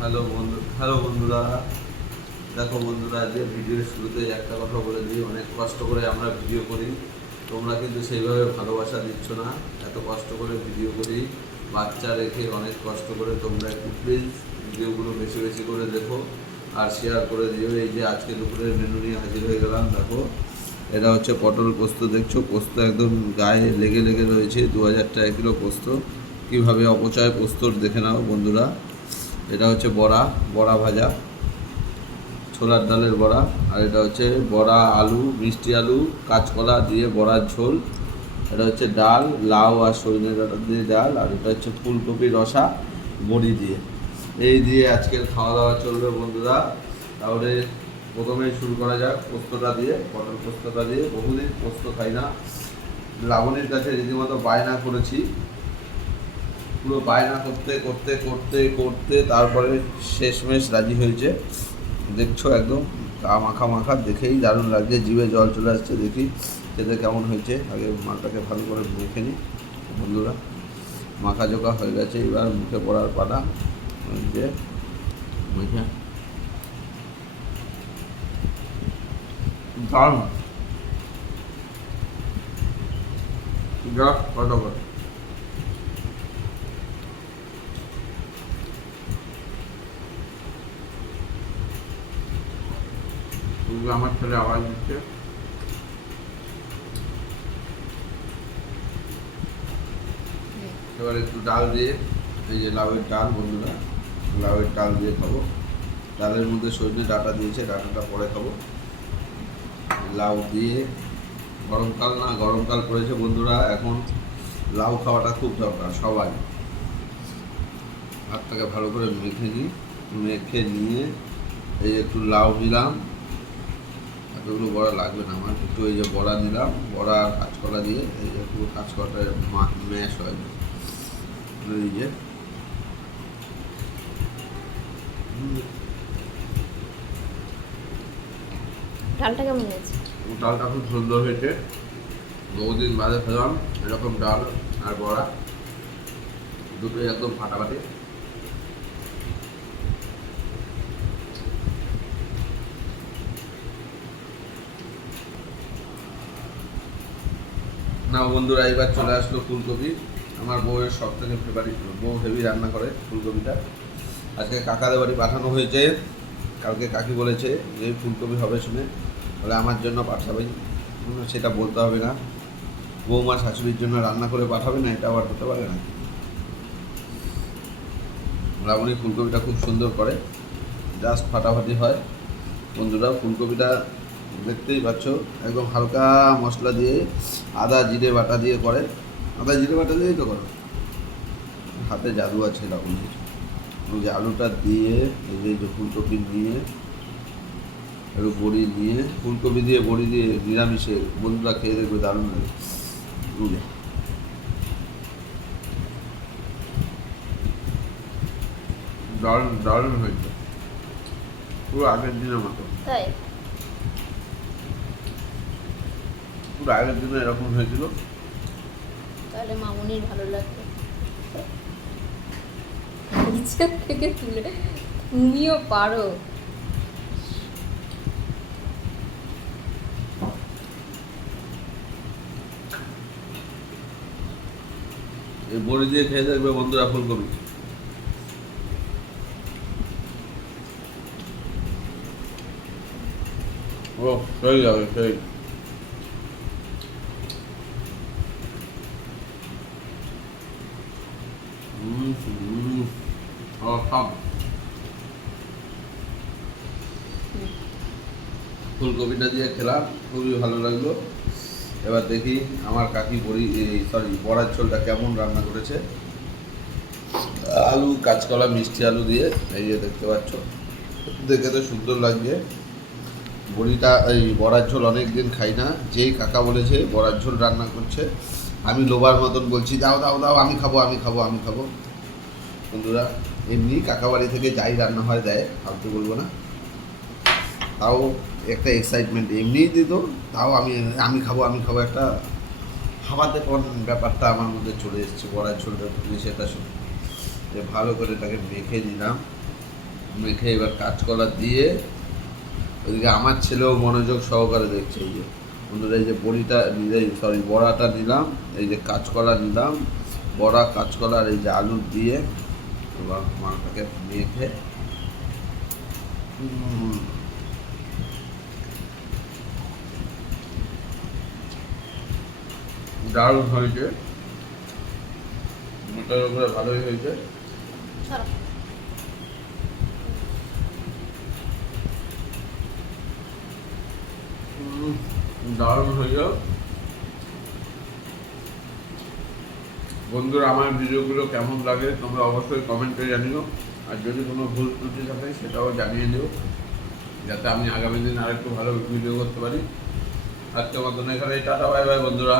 Hello বন্ধু hello বন্ধুরা। দেখো বন্ধুরা যে ভিডিওর শুরুতে একটা কথা বলে দিই। অনেক কষ্ট করে আমরা ভিডিও করি। তোমরা কিন্তু সেইভাবে ভালোবাসা দিচ্ছ না। এত কষ্ট করে ভিডিও করি। বাচ্চা রেখে অনেক কষ্ট করে তোমরা একটু প্লিজ ভিডিওগুলো বেশি বেশি করে দেখো আর শেয়ার করে দিও। এই যে আজকে দুপুরের মেনু নিয়ে হাজির হয়ে গেলাম, দেখো। এটা হচ্ছে পটল পোস্ত, দেখছ? পোস্ত একদম গায়ে লেগে লেগে রয়েছে। দু হাজার টাকা কিলো পোস্ত। কীভাবে অপচয় পোস্তর দেখে নাও বন্ধুরা। এটা হচ্ছে বড়া বড়া ভাজা, ছোলার ডালের বড়া, আর এটা হচ্ছে বড়া আলু, মিষ্টি আলু, কাঁচকলা দিয়ে বড়ার ঝোল। এটা হচ্ছে ডাল, লাউ আর সজনে ডাটা দিয়ে ডাল, আর এটা হচ্ছে ফুলকপি রসা, বড়ি দিয়ে। এই দিয়ে আজকের খাওয়া দাওয়া চলবে বন্ধুরা। তাহলে প্রথমেই শুরু করা যাক পোস্তটা দিয়ে, পটল পোস্তটা দিয়ে। বহুদিন পোস্ত খাই না। লাবণীর কাছে রীতিমতো বায়না করেছি। পুরো বায়না করতে করতে করতে করতে তারপরে শেষমেশ রাজি হয়েছে। দেখছ একদম মাখা মাখা, দেখেই দারুণ লাগছে, জিভে জল চলে আসছে দেখি খেতে কেমন হয়েছে। আগে মাটাকে ভালো করে মেখে নিই, বন্ধুরা। মাখা জোকা হয়ে গেছে, এবার মুখে পড়ার পাটা যে মেখে দারুণ। যা কথা আমার ছেলে আওয়াজ দিচ্ছে। এবার একটু ডাল দিয়ে এই যে লাউয়ের ডাল বন্ধুরা লাউয়ের ডাল দিয়ে খাব। ডালের মধ্যে সজনে ডাটা দিয়েছে ডাটাটা পরে খাব। লাউ দিয়ে গরমকাল না গরমকাল পড়েছে বন্ধুরা এখন লাউ খাওয়াটা খুব দরকার সবাই। ভাতটাকে ভালো করে মেখে নিই মেখে নিয়ে এই একটু লাউ নিলাম এতগুলো বড়া লাগবে না আমার একটু এই যে বড়া নিলাম বড়া আর কাঁচকলা দিয়ে এই যে পুরো কাঁচকলাটা ম্যাশ হয়। এই যে। ডালটা কেমন হয়েছে? ডালটা খুব সুন্দর হয়েছে। বহুদিন বাদে খেলাম এরকম ডাল আর বড়া দুটোই একদম ফাটাফাটি। না বন্ধুরা এবার চলে আসলো ফুলকপি। আমার বউয়ের সব থেকে ফেভারিট বউ হেভি রান্না করে ফুলকপিটা। আজকে কাকাদের বাড়ি পাঠানো হয়েছে। কালকে কাকি বলেছে যে, ফুলকপি হবে শুনে। বলে, আমার জন্য পাঠাবেন সেটা বলতে হবে না। বৌমা শাশুড়ির জন্য রান্না করে পাঠাবে না, এটা আবার হতে পারে না। রাবণী ফুলকপিটা খুব সুন্দর করে জাস্ট ফাটাফাটি হয়। বন্ধুরা, ফুলকপিটা দেখতেই পাচ্ছ, একদম হালকা মশলা দিয়ে, আদা, জিরে বাটা দিয়ে করে। আদা, জিরে বাটা দিয়েই তো করো। হাতে জাদু আছে রাবণীর ওই যে আলুটা দিয়ে, এই যে ফুলকপি নিয়ে, একটু বড়ি নিয়ে, ফুলকপি দিয়ে, বড়ি দিয়ে নিরামিষে, বন্ধুরা খেয়ে দেখবে দারুণ লাগে। যে। দারুণ দারুণ হয়েছে। পুরো আগের দিনের মতো। তাই? পুরো আগের দিনে এরকম হয়েছিল। তাহলে মামুনির ভালো লাগবে। নিচের থেকে তুলে তুমিও পারো। এই বড়ি দিয়ে খেয়ে দেখবে বন্ধুরা ফুলকপি। ও সেই যাবে সেই। সব ফুলকপিটা দিয়ে খেলাম, খুবই ভালো লাগল। এবার দেখি আমার কাকি বড়ি সরি বড়ার ঝোলটা কেমন রান্না করেছে। আলু, কাঁচকলা, মিষ্টি আলু দিয়ে, এই যে দেখতে পাচ্ছ। দেখে তো সুন্দর লাগছে। বড়িটা, এই বড়ার ঝোল অনেক দিন খাই না। যেই কাকা বলেছে, বড়ার ঝোল রান্না করছে। আমি লোবার মতন বলছি, দাও দাও দাও, আমি খাব আমি খাব আমি খাব। বন্ধুরা এমনি কাকা বাড়ি থেকে যাই রান্না হয় দেয় ফালতু বলব না। তাও একটা এক্সাইটমেন্ট এমনিই দিত, তাও আমি আমি খাব আমি খাব একটা খাওয়াতে কোন ব্যাপারটা আমার মধ্যে চলে এসেছে, বড়ার ঝোলটা সেটা যে ভালো করে তাকে মেখে নিলাম, মেখে এবার কাঁচকলা দিয়ে ওইদিকে আমার ছেলেও মনোযোগ সহকারে দেখছে, এই যে বন্ধুরা, এই যে বড়িটা সরি বড়াটা নিলাম, এই যে কাঁচকলা নিলাম, বড়া, কাঁচকলা আর এই যে আলু দিয়ে এবার মালটাকে মেখে দারুণ হয়েছে। মোটার উপরে ভালোই হয়েছে। দারুণ হয়েছে। বন্ধুরা, আমার ভিডিওগুলো কেমন লাগে তোমরা অবশ্যই কমেন্টে জানিও। আর যদি কোনো ভুল ত্রুটি থাকে, সেটাও জানিয়ে দিও, যাতে আমি আগামী দিন আরেকটু ভালো ভিডিও করতে পারি। আজকের মতন এখানে টাটা, বাই বাই বন্ধুরা।